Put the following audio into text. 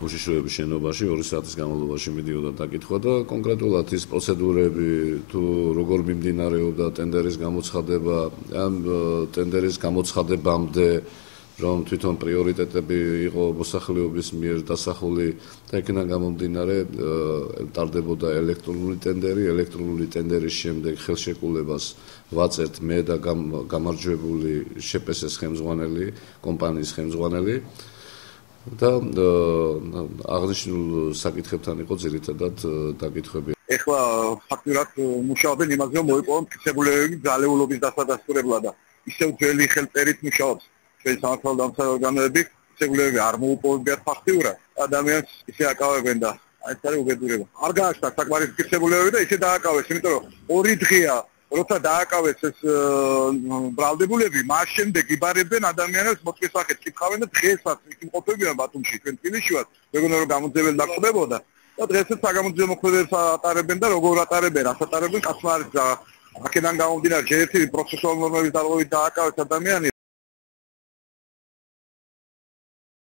უშიშროების შენობაში 2 საათის განმავლობაში მიდიოდა დაკითხვა და კონკრეტულად ის პროცედურები თუ როგორ მიმდინარეობდა ტენდერის გამოცხადება, ამ ტენდერის გამოცხადებამდე რომ თვითონ პრიორიტეტები იყო მოსახლეობის მიერ დასახული და იქიდან გამომდინარე ტარდებოდა ელექტრონული ტენდერის შემდეგ ხელშეკრულებას ვაწერთ მე და გამარჯვებული შპს-ის ხელმძღვანელი, კომპანიის ხელმძღვანელი და აღნიშნულ საკითხებთან იყო ძირითადად დაკითხვები. ეხლა ფაქტურად მუშაობენ იმაზე, რომ მოიპოვონ მტკიცებულებები ძალეულობის დასადასტურებლად და ისევ ძველი ხელწერით მუშაობს. ჩვენ სამართალდამცავი ორგანოები მტკიცებულებები არ მოუპოვებიათ ფაქტიურად. ადამიანს ისე აკავებენ და ეს არის უბედურება. არ გააჩნდა საკმარისი მტკიცებულებები და ისე დააკავეს, იმიტომ რომ 2 დღეა როცა დააკავეს ეს ბრალდებულები, მას შემდეგ იბარებდნენ ადამიანებს მოწმის სახით კითხავენ და დღესაც იმყოფებიან ბათუმში, ჩვენ თბილისში ვართ, მეგონა რომ გამოძიებელი დაგხვდებოდა და დღესაც საგამოძიებო მოქმედებას ატარებენ და როგორ ატარებენ, რას ატარებენ, კაცმა არის აქედან გამომდინარე, ჯერ ერთი პროცესუალური ნორმების დარღვევით დააკავეს ადამიანი